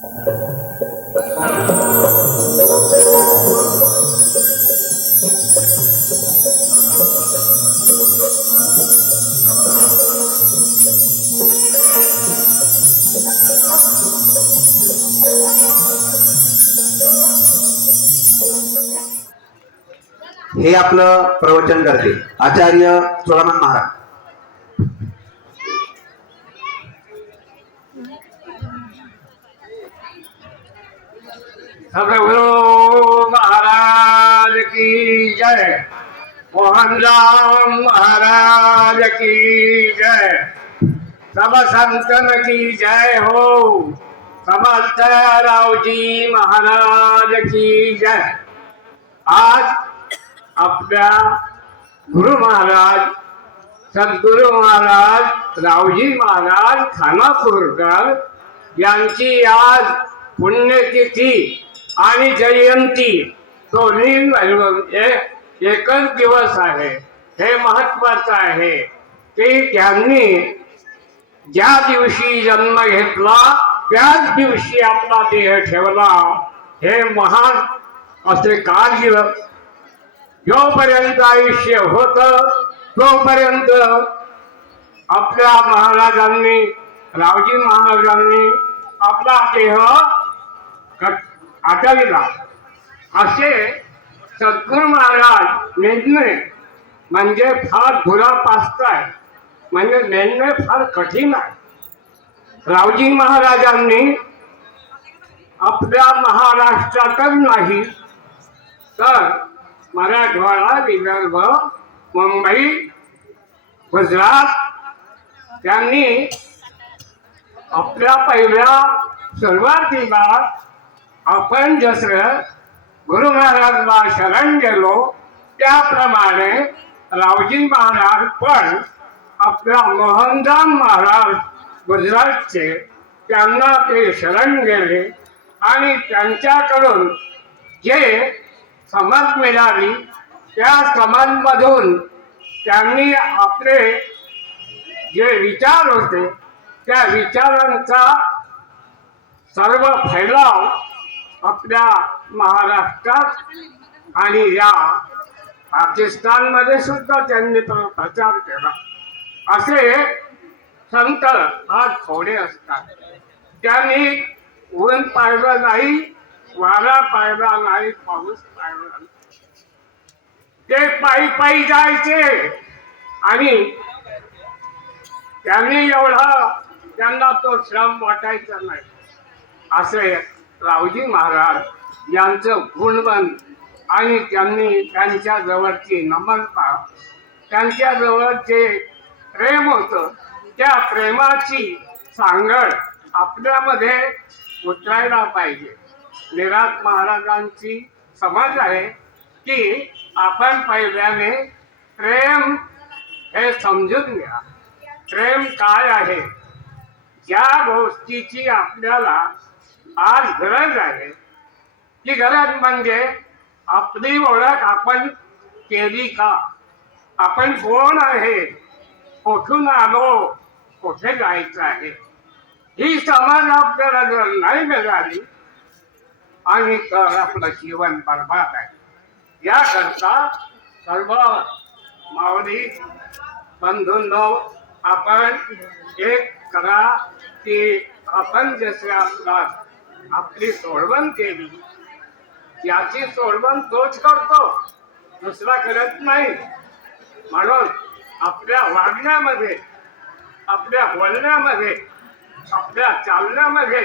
हे आपलं प्रवचन करते आचार्य चोळमन महाराज. सदगुरु महाराज की जय, मोहनराम महाराज की जय, सब संतन की जय हो, समर्थ रावजी महाराज की जय. आज आपल्या गुरु महाराज सद्गुरु महाराज रावजी महाराज खानापूरकर यांची आज पुण्यतिथी आणि जयंती दोन्ही एकच दिवस आहे. हे महत्वाचं आहे की त्यांनी ज्या दिवशी जन्म घेतला त्याच दिवशी आपला देह ठेवला. हे महान असे कार्य जोपर्यंत आयुष्य होत तोपर्यंत आपल्या महाराजांनी रावजी महाराजांनी आपला देह आटविला. असे सद्गुरु महाराज नेमणे म्हणजे फार धुरा पाचताय, म्हणजे नेमणे फार कठीण आहे. रावजी महाराजांनी आपल्या महाराष्ट्रातच नाही तर मराठवाडा, विदर्भ, मुंबई, गुजरात त्यांनी आपल्या पहिल्या सुरुवातीला आपण जसं गुरु महाराजला शरण गेलो त्याप्रमाणे रावजी महाराज पण आपल्या मोहनराम महाराज गुजरातचे त्यांना ते शरण गेले आणि त्यांच्याकडून जे समज मिळाली त्या समजमधून त्यांनी आपले जे विचार होते त्या विचारांचा सर्व फैलाव आपल्या महाराष्ट्रात आणि या पाकिस्तानमध्ये सुद्धा त्यांनी प्रचार केला. असे संत फार थोडे असतात. त्यांनी ऊन पाहिलं नाही, वारा पाहिला नाही, पाऊस पाहिला नाही. ते पायी पायी जायचे आणि त्यांनी त्यांना तो श्रम वाटायचा नाही. असे रावजी महाराज यांचं गुणवन आणि त्यांनी त्यांच्या जवळची नम्रता, त्यांच्या जवळचे प्रेम होतं, त्या प्रेमाची सांगड आपल्यामध्ये उतरायला पाहिजे. निरात महाराजांची समज आहे की आपण पहिल्याने प्रेम हे समजून घ्या. प्रेम काय आहे, ज्या गोष्टीची आपल्याला आज गरज आहे ती गरज म्हणजे आपली ओळख आपण केली का, आपण कोण आहे, कुठून आलो, कुठे जायचं आहे, ही समज आपल्याला जर नाही मिळाली आणि तर आपलं जीवन बर्बाद आहे. याकरता सर्व माऊली बंधूंनो आपण एक करा की आपण जसे आपली सोडवण केली याची सोडवण तोच करतो, दुसरा करत नाही. म्हणून आपल्या वागण्यामध्ये, आपल्या बोलण्यामध्ये, आपल्या चालण्यामध्ये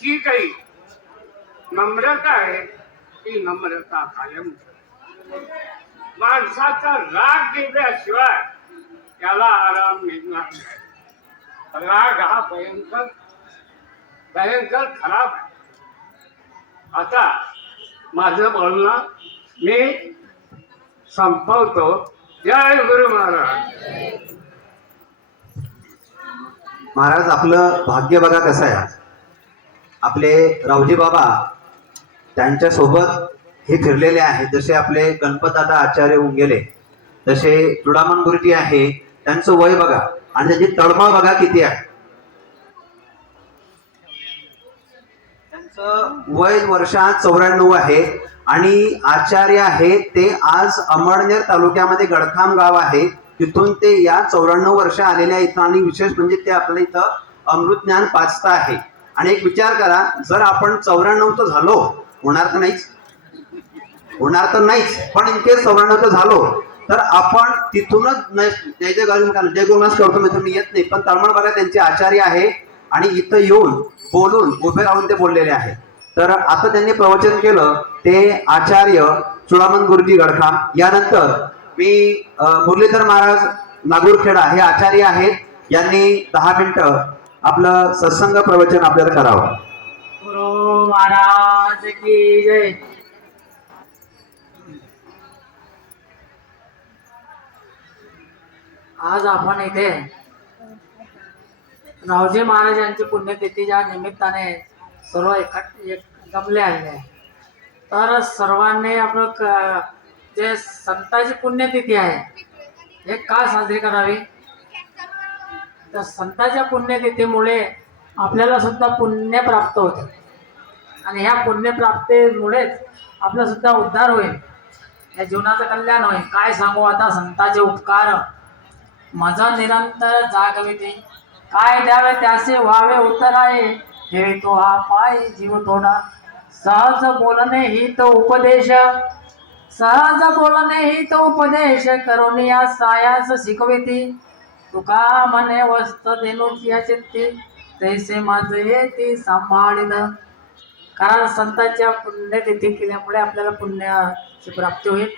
जी काही नम्रता आहे ती नम्रता कायम. माणसाचा राग दिल्याशिवाय त्याला आराम मिळणार नाही. राग हा भयंकर भयंकर खराब आहे. आता माझं बोलणं मी संपवतो. जय गुरु महाराज. महाराज आपलं भाग्य बघा कसं आहे. आपले रावजी बाबा त्यांच्या सोबत हे फिरलेले आहेत. जसे आपले गणपतदादा आचार्य होऊन गेले तसे चुडामन गुरुजी आहे, त्यांचं वय बघा आणि त्याची तळमळ बघा किती आहे. त्यांचं वय वर्षात 94 आहे आणि आचार्य आहे ते आज अमळनेर तालुक्यामध्ये गडखाम गाव आहे, तिथून ते या 94 वर्ष आलेल्या इथं आणि विशेष म्हणजे ते आपल्या इथं अमृत ज्ञान पाचता आहे. आणि एक विचार करा, जर आपण 94 तर झालो, होणार तर नाहीच, होणार तर नाहीच, पण इनकेस 94 तर झालो तर आपण तिथूनच जय जय गुरुनाथ करतो मित्र, मी येत नाही, पण तळमळ बघा त्यांचे आचार्य आहे आणि इथं येऊन बोलून उभे राहून ते बोललेले आहे. तर आता त्यांनी प्रवचन केलं ते आचार्य चुडामन गुरुजी गडखाम. यानंतर मी मुरलीधर महाराज नागूरखेडा हे आचार्य आहेत, यांनी 10 मिनिटं आपलं सत्संग प्रवचन आपल्याला करावं. गुरु महाराज की जय. आज आपण इथे रावजी महाराज यांची पुण्यतिथीच्या निमित्ताने सर्व जमले आले आहे. तर सर्वांनी आपलं जे संतांची पुण्यतिथी आहे हे का साजरी करावी, तर संतांच्या पुण्यतिथीमुळे आपल्याला सुद्धा पुण्य प्राप्त होते आणि ह्या पुण्यप्राप्तीमुळेच आपला सुद्धा उद्धार होईल, या जीवनाचं कल्याण होईल. काय सांगू आता संतांचे उपकार, माझा निरंतर जागविते, काय द्यावे त्याचे व्हावे उतराये, ठेवी तो हा पाय जीव थोडा, सहज बोलणे ही तो उपदेश, सहज बोलणे ही तो उपदेश, करून या सायास शिकविती, तुका म्हणे वस्त देणूची या चित्ती, तैसे माझे ती सांभाळीन. कारण संतांच्या पुण्यतिथी केल्यामुळे आपल्याला पुण्याची प्राप्ती होईल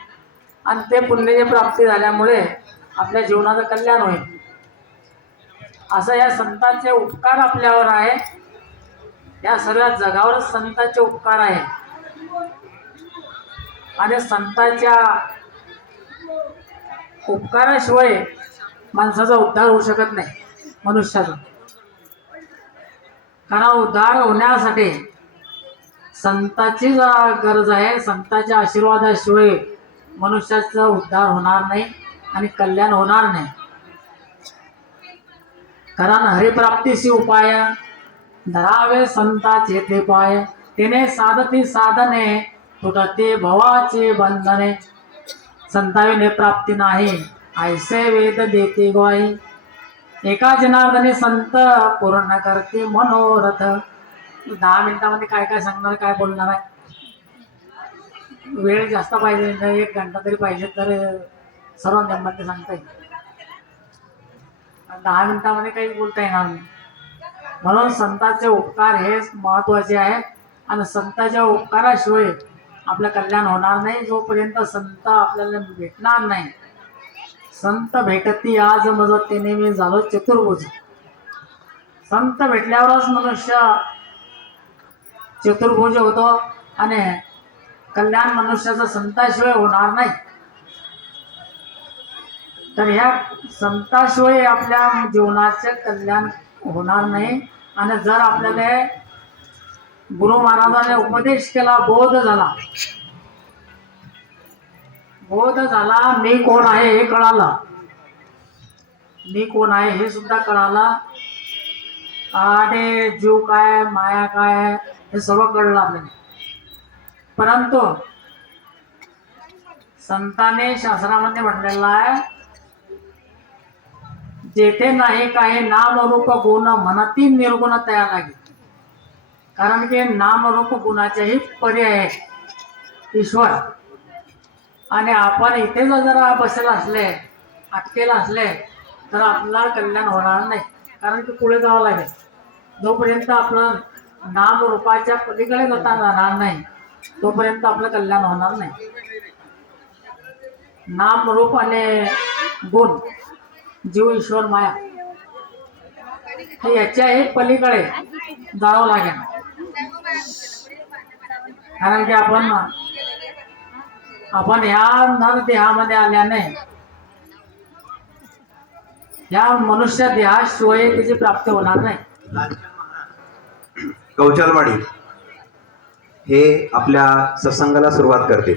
आणि ते पुण्याची प्राप्ती झाल्यामुळे आपल्या जीवनाचं कल्याण होईल. असं या संतांचे उपकार आपल्यावर आहे, या सर्व जगावर संतांचे उपकार आहे आणि संतांच्या उपकाराशिवाय माणसाचा उद्धार होऊ शकत नाही मनुष्याचा. कारण उद्धार होण्यासाठी संतांची गरज आहे, संतांच्या आशीर्वादाशिवाय मनुष्याचा उद्धार होणार नाही आणि कल्याण होणार नाही. कारण हरिप्राप्तीशी उपाय, धरावे संतांचे ते पाय, तिने साधती साधने, तुटते भवाचे बंधने, संताविने प्राप्ती नाही, ऐसे वेद देते ग्वाही, एका जनार्दनी संत पूर्ण करते मनोरथ. 10 मिनिटामध्ये काय काय सांगणार, काय बोलणार आहे, वेळ जास्त पाहिजे, 1 घंटा तरी पाहिजे तर सर्व नेममध्ये सांगता येईल. 10 मिनिटामध्ये काही बोलता येणार नाही. म्हणून संतांचे उपकार हे महत्वाचे आहे आणि संतांच्या उपकाराशिवाय आपलं कल्याण होणार नाही. जोपर्यंत संत आपल्याला भेटणार नाही, संत भेटती आज मज तेने मी झालो चतुर्भुज. संत भेटल्यावरच मनुष्य चतुर्भुज होतो आणि कल्याण मनुष्याचं संताशिवाय होणार नाही. तर ह्या संताशिवाय आपल्या जीवनाचे कल्याण होणार नाही. आणि जर आपल्याला गुरु महाराजांनी उपदेश केला, बोध झाला, मी कोण आहे हे कळालं, मी कोण आहे हे सुद्धा कळालं आणि जीव काय माया काय हे सर्व कळलं आपल्याला. परंतु संतांनी शास्त्रामध्ये म्हटलेलं आहे, जेथे नाही काही नामरूप गुण म्हणती निर्गुण तयार लागे. कारण की नामरूप गुणाचेही पर्याय आहे ईश्वर. आणि आपण इथे जर बसलेला असले, अटकेला असले तर आपल्याला कल्याण होणार नाही. कारण की पुढे जावं लागेल. जोपर्यंत आपलं नामरूपाच्या पलीकडे जाता जाणार नाही तोपर्यंत आपलं कल्याण होणार नाही. नामरूप आणि गुण, जीव ईश्वर माया, याच्याही पलीकडे जावं लागेल. कारण की आपण ह्या नर देहामध्ये आल्याने या मनुष्य देहाशिवाय त्याची प्राप्ती होणार नाही. कौचलवाडी हे आपल्या सत्संगाला सुरुवात करते.